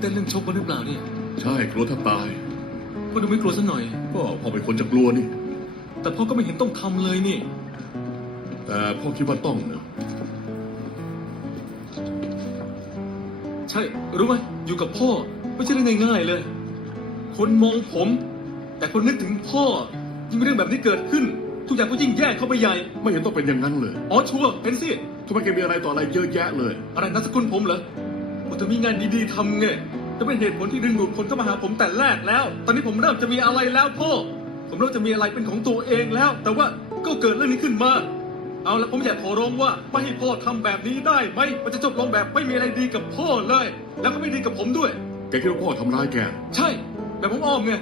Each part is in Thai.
เต้นเรื่องชกกันหรือเปล่าเนี่ยใช่กลัวถ้าตาย พ่อดูไม่กลัวสักหน่อย ก็พ่อเป็นคนจะกลัวนี่ แต่พ่อก็ไม่เห็นต้องทำเลยนี่ แต่พ่อคิดว่าต้องนะใช่ รู้ไหมอยู่กับพ่อไม่ใช่เรื่องง่ายๆเลย คนมองผม แต่คนนึกถึงพ่อยิ่งมีเรื่องแบบนี้เกิดขึ้น ทุกอย่างก็ยิ่งแย่เข้าไปใหญ่ ไม่เห็นต้องเป็นอย่างนั้นเลยอ๋อชัวร์เป็นสิทำไมแกมีอะไรต่ออะไรเยอะแยะเลย อะไรนักสกุลผมเหรอ ผมจะมีงานดีๆทำไงจะเป็นเหตุผลที่ดึงดูดคนเข้ามาหาผมแต่แรกแล้ว ตอนนี้ผมเริ่มจะมีอะไรแล้วพ่อ ผมเริ่มจะมีอะไรเป็นของตัวเองแล้ว แต่ว่าก็เกิดเรื่องนี้ขึ้นมา เอาละผมอยากขอร้องว่าไม่ให้พ่อทำแบบนี้ได้ไหมมันจะจบลงแบบไม่มีอะไรดีกับพ่อเลย แล้วก็ไม่ดีกับผมด้วย แกคิดว่าพ่อทำร้ายแกใช่ แบบผมอ้อมไง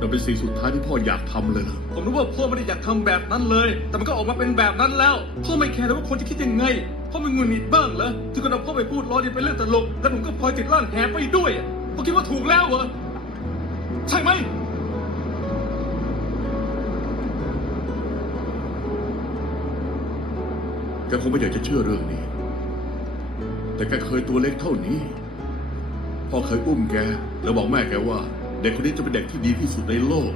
นั่นเป็นสิ่งสุดท้ายที่พ่ออยากทำเลยนะ ผมรู้ว่าพ่อไม่ได้อยากทำแบบนั้นเลย แต่มันก็ออกมาเป็นแบบนั้นแล้ว พ่อไม่แคร์เลยว่าคนจะคิดยังไง พ่อไม่งุนงิดบ้างเหรอที่คนเอาพ่อไปพูดล้อเลียนเป็นเรื่องตลกแล้วผมก็พลอยติดล่านแหไปด้วยอะพ่อคิดว่าถูกแล้วเหรอใช่ไหมแกคงไม่อยากจะเชื่อเรื่องนี้ แต่แกเคยตัวเล็กเท่านี้ พ่อเคยอุ้มแก แล้วบอกแม่แกว่า เด็กคนนี้จะเป็นเด็กที่ดีที่สุดในโลก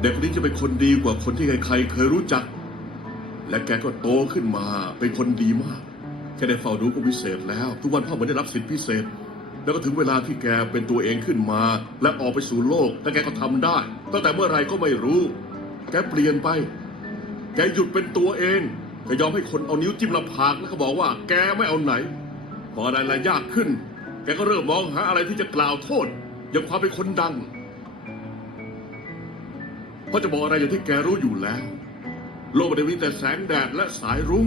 เด็กคนนี้จะเป็นคนดีกว่าคนที่ใครๆเคยรู้จัก และแกก็โตขึ้นมาเป็นคนดีมาก แค่ได้เฝ้าดูก็วิเศษแล้ว ทุกวันพ่อเหมือนได้รับสิทธิพิเศษ แล้วก็ถึงเวลาที่แกเป็นตัวเองขึ้นมา และออกไปสู่โลกแล้วแกก็ทำได้ ตั้งแต่เมื่อไหรก็ไม่รู้ แกเปลี่ยนไป แกหยุดเป็นตัวเองแกยอมให้คนเอานิ้วจิ้มหน้าผากแล้วก็บอกว่า แกไม่เอาไหน พออะไรอะยากขึ้น แกก็เริ่มมองหาอะไรที่จะกล่าวโทษอย่างความเป็นคนดังเพราะจะบอกอะไรอย่างที่แกรู้อยู่แล้ว โลกมันไม่ได้มีแต่แสงแดดและสายรุ้ง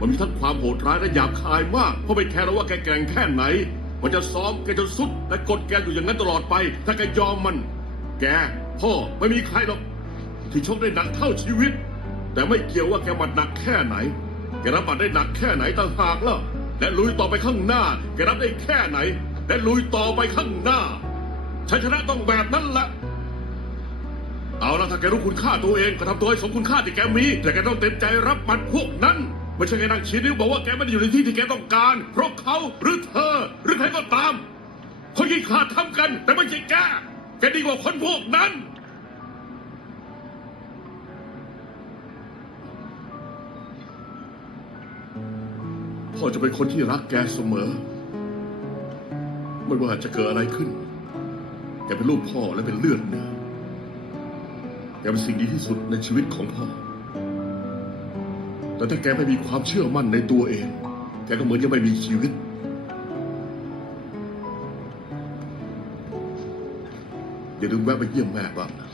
มันมีทั้งความโหดร้ายและหยาบคายมาก เพราะไม่แคร์หรอกว่าแกแกร่งแค่ไหน มันจะซ้อมแกจนสุดและกดแกอยู่อย่างนั้นตลอดไป ถ้าแกยอมมัน แก พ่อไม่มีใครหรอก ที่ชกได้หนักเท่าชีวิต แต่ไม่เกี่ยวว่าแกหมัดหนักแค่ไหน แกรับหมัดได้หนักแค่ไหนต่างหากล่ะและลุยต่อไปข้างหน้า แกรับได้แค่ไหน และลุยต่อไปข้างหน้าชัยชนะต้องแบบนั้นละ เอาละถ้าแกรู้คุณค่าตัวเองก็ทำตัวให้สมคุณค่าที่แกมี แต่แกต้องเต็มใจรับมันพวกนั้น ไม่ใช่แกนั่งชี้นิ้วบอกว่าแกไม่ได้อยู่ในที่ที่แกต้องการ เพราะเขาหรือเธอ หรือใครก็ตาม คนยิ่งขาดทำกัน แต่ไม่ใช่แกแกดีกว่าคนพวกนั้น พ่อจะเป็นคนที่รักแกเสมอ ไม่ว่าจะเกิดอะไรขึ้น แกเป็นลูกพ่อและเป็นเลือดเนื้อ เป็นสิ่งดีที่สุดในชีวิตของพ่อ แต่ถ้าแกไม่มีความเชื่อมั่นในตัวเอง แกก็เหมือนยังไม่มีชีวิต อย่าลืมแวะไปเยี่ยมแม่บ้างนะ